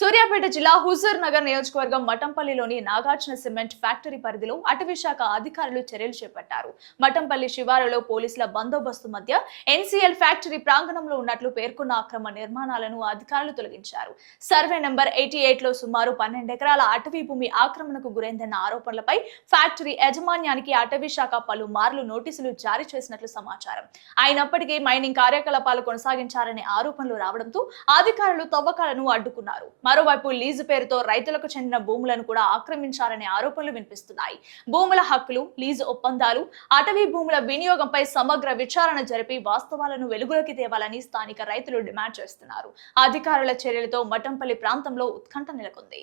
సూర్యాపేట జిల్లా హుజూర్ నగర్ నియోజకవర్గం మఠంపల్లిలోని Nagarjuna cement factory పరిధిలో అటవీశాఖ అధికారులు చర్యలు చేపట్టారు. మఠంపల్లి శివారులో పోలీసుల బందోబస్తు మధ్య ఎన్సీఎల్ ఫ్యాక్టరీ ప్రాంగణంలో ఉన్నట్లు పేర్కొన్న అక్రమ నిర్మాణాలను అధికారులు తొలగించారు. సర్వే నంబర్ 88 లో సుమారు 12 ఎకరాల అటవీ భూమి ఆక్రమణకు గురైందన్న ఆరోపణలపై ఫ్యాక్టరీ యాజమాన్యానికి అటవీశాఖ పలుమార్లు నోటీసులు జారీ చేసినట్లు సమాచారం. అయినప్పటికీ మైనింగ్ కార్యకలాపాలు కొనసాగించారనే ఆరోపణలు రావడంతో అధికారులు తవ్వకాలను అడ్డుకున్నారు. మరోవైపు లీజు పేరుతో రైతులకు చెందిన భూములను కూడా ఆక్రమించారనే ఆరోపణలు వినిపిస్తున్నాయి. భూముల హక్కులు, లీజు ఒప్పందాలు, అటవీ భూముల వినియోగంపై సమగ్ర విచారణ జరిపి వాస్తవాలను వెలుగులోకి తేవాలని స్థానిక రైతులు డిమాండ్ చేస్తున్నారు. అధికారుల చర్యలతో మఠంపల్లి ప్రాంతంలో ఉత్కంఠ నెలకొంది.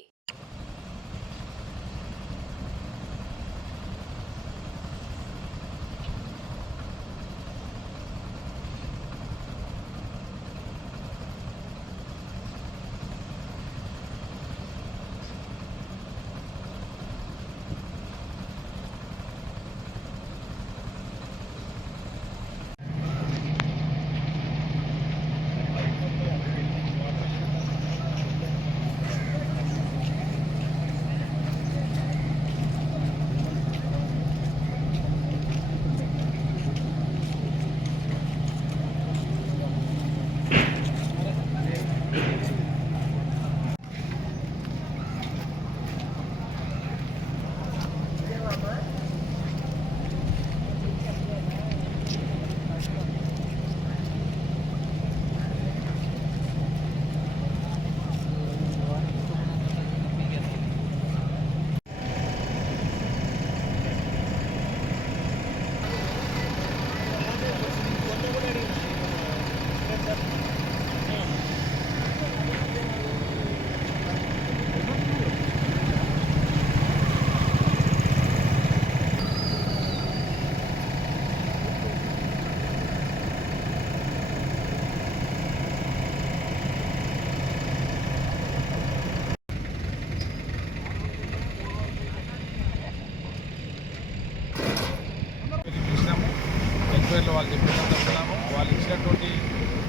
వాళ్ళు చెప్పినాము. వాళ్ళు ఇచ్చినటువంటి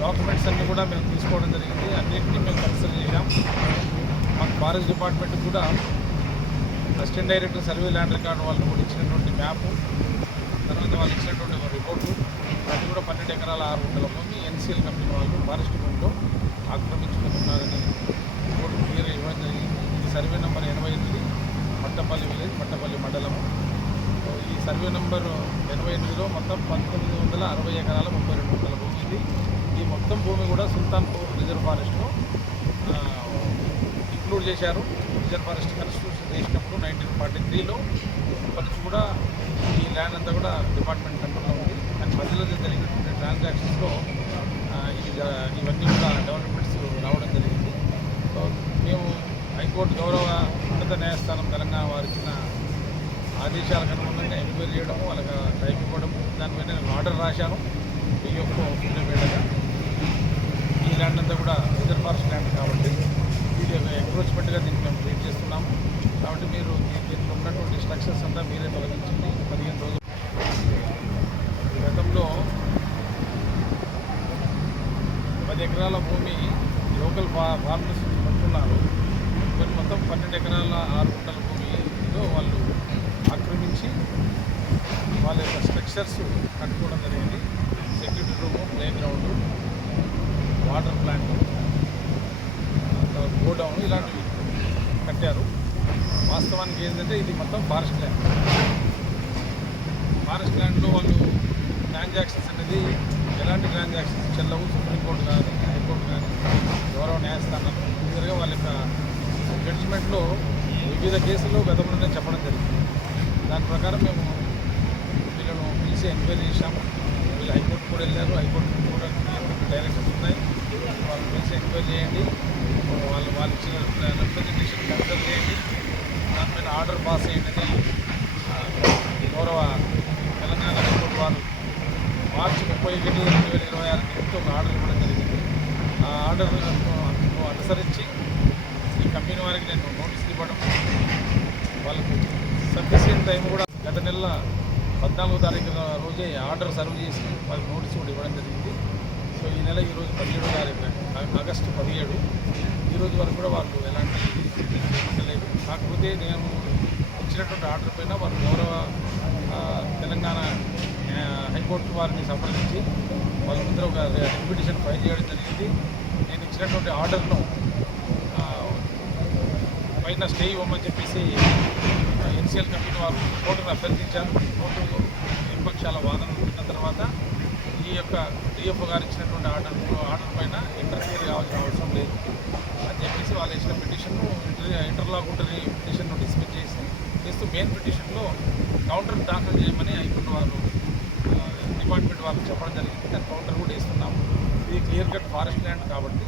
డాక్యుమెంట్స్ అన్నీ కూడా మేము తీసుకోవడం జరిగింది. అన్నింటినీ మేము కన్సల్ట్ చేయాం. మాకు ఫారెస్ట్ డిపార్ట్మెంట్ కూడా assistant director survey land record వాళ్ళు కూడా ఇచ్చినటువంటి మ్యాపు, తర్వాత వాళ్ళు ఇచ్చినటువంటి రిపోర్టు అది కూడా 12 ఎకరాల 6 గుంటల భూమి ఎన్సీఎల్ కంపెనీ వాళ్ళు ఫారెస్ట్ భూమిలో ఆక్రమించుకుంటున్నారని రిపోర్టు క్లియర్గా ఇవ్వడం జరిగింది. ఇది survey number 88 Mattapalli village, Mattapalli మండలము. ఈ సర్వే నెంబర్ 88లో మొత్తం 1960 ఎకరాల 32 గుంటల భూమి ఇది. ఈ మొత్తం భూమి కూడా సుల్తాన్పూర్ రిజర్వ్ ఫారెస్ట్లో ఇంక్లూడ్ చేశారు. రిజర్వ్ ఫారెస్ట్ కన్స్టిట్యూషన్ చేసినప్పుడు 1943లో ఇప్పటికి కూడా ఈ ల్యాండ్ అంతా కూడా డిపార్ట్మెంట్ కంట్రోల్లో ఉంది. కానీ మధ్యలో జరిగినటువంటి ట్రాన్సాక్షన్స్లో ఇవన్నీ కూడా డెవలప్మెంట్స్ రావడం జరిగింది. సో మేము హైకోర్టు గౌరవ ఉన్నత న్యాయస్థానం తెలంగాణ వారు ఇచ్చిన ఆదేశాలకు అనుగుణంగా ఎంక్వైరీ చేయడము, వాళ్ళకి టైం ఇవ్వడము, దానిపైన నేను ఆర్డర్ రాశాను. పిఎఫ్ఓ ఫుల్గా ఈ ల్యాండ్ అంతా కూడా రిజర్వ్ ఫారెస్ట్ ల్యాండ్ కాబట్టి ఇది ఎంక్రోచ్మెంట్గా దీన్ని మేము ట్రీట్ చేస్తున్నాము. కాబట్టి మీరు దీంట్లో ఉన్నటువంటి స్ట్రక్చర్స్ అంతా మీరే తొలగించింది. 15 రోజులు గతంలో 10 ఎకరాల భూమి లోకల్ ఫార్మర్స్ పట్టుకున్నారు. కొన్ని మొత్తం 12 ఎకరాల 6 గుంటల భూమిలో వాళ్ళు ఆక్రమించి వాళ్ళ యొక్క స్ట్రక్చర్స్ కట్టుకోవడం జరిగింది. Security room, play ground, water plant, godown ఇలాంటివి కట్టారు. వాస్తవానికి ఏంటంటే ఇది మొత్తం ఫారెస్ట్ ల్యాండ్. ఫారెస్ట్ ల్యాండ్లో వాళ్ళు ట్రాన్సాక్షన్స్ అనేది ఎలాంటి ట్రాన్సాక్షన్స్ చెల్లవు. సుప్రీంకోర్టు కానీ, హైకోర్టు కానీ, గౌరవ న్యాయస్థానం క్లియర్గా వాళ్ళ యొక్క జడ్జిమెంట్లో వివిధ కేసుల్లో గతంలోనే చెప్పడం జరిగింది. దాని ప్రకారం మేము వీళ్ళను పిలిచి ఎంక్వైరీ చేశాము. వీళ్ళు హైకోర్టు కూడా వెళ్ళారు. హైకోర్టు కూడా డైరెక్షన్స్ ఉన్నాయి. వాళ్ళు పిలిచి ఎంక్వైరీ చేయండి, వాళ్ళు ఇచ్చిన రిప్రజెంటేషన్ కన్సిడర్ చేయండి, దానిపైన ఆర్డర్ పాస్ చేయండి అని గౌరవ తెలంగాణ హైకోర్టు వారు మార్చి 31, 2026 ఒక ఆర్డర్ ఇవ్వడం జరిగింది. ఆ ఆర్డర్ అనుసరించి ఈ కంపెనీ వారికి నేను నోటీసులు ఇవ్వడం, వాళ్ళకు సఫిషియెంట్ టైం కూడా గత నెల 14వ తారీఖు రోజే ఆర్డర్ సర్వ్ చేసి వాళ్ళకి నోటీసు కూడా ఇవ్వడం జరిగింది. సో ఈ నెల ఈరోజు 17వ తారీఖు ఆగస్టు 17 ఈ రోజు వరకు కూడా వాళ్ళు ఎలాంటి ఇప్పటికే నేను ఇచ్చినటువంటి ఆర్డర్ పైన వారు గౌరవ తెలంగాణ హైకోర్టు వారిని సంప్రదించి వాళ్ళ ముందర ఒక పిటిషన్ ఫైల్ చేయడం జరిగింది. నేను ఇచ్చినటువంటి ఆర్డర్ను పైన స్టే ఇవ్వమని చెప్పేసి ఎన్సీఎల్ కమిటీ వారు కోర్టును అభ్యర్థించారు. కోర్టు విపక్షాల వాదనలు విన్న తర్వాత ఈ యొక్క డిఎఫ్ఓ గారు ఇచ్చినటువంటి ఆర్డర్ పైన ఇంటర్ఫియర్ కావాల్సిన అవసరం లేదు అని చెప్పేసి వాళ్ళు ఇచ్చిన పిటిషన్ను ఇంటర్లాకుటరీ పిటిషన్ను డిస్మిస్ చేస్తూ మెయిన్ పిటిషన్లో కౌంటర్ దాఖలు చేయమని హైకోర్టు వారు డిపార్ట్మెంట్ వారికి చెప్పడం జరిగింది. దాని కౌంటర్ కూడా వేస్తున్నాము. ఇది క్లియర్ కట్ ఫారెస్ట్ ల్యాండ్ కాబట్టి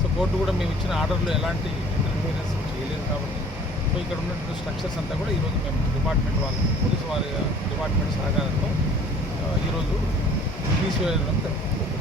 సో కోర్టు కూడా మేము ఇచ్చిన ఆర్డర్లో ఎలాంటి ఇంటర్ఫియరెన్స్ చేయలేదు కాబట్టి సో ఇక్కడ ఉన్నటువంటి స్ట్రక్చర్స్ అంతా కూడా ఈరోజు మేము డిపార్ట్మెంట్ వాళ్ళు పోలీసు వారి డిపార్ట్మెంట్ సహకారంతో ఈరోజు తీసివేయడం జరుగుతుంది.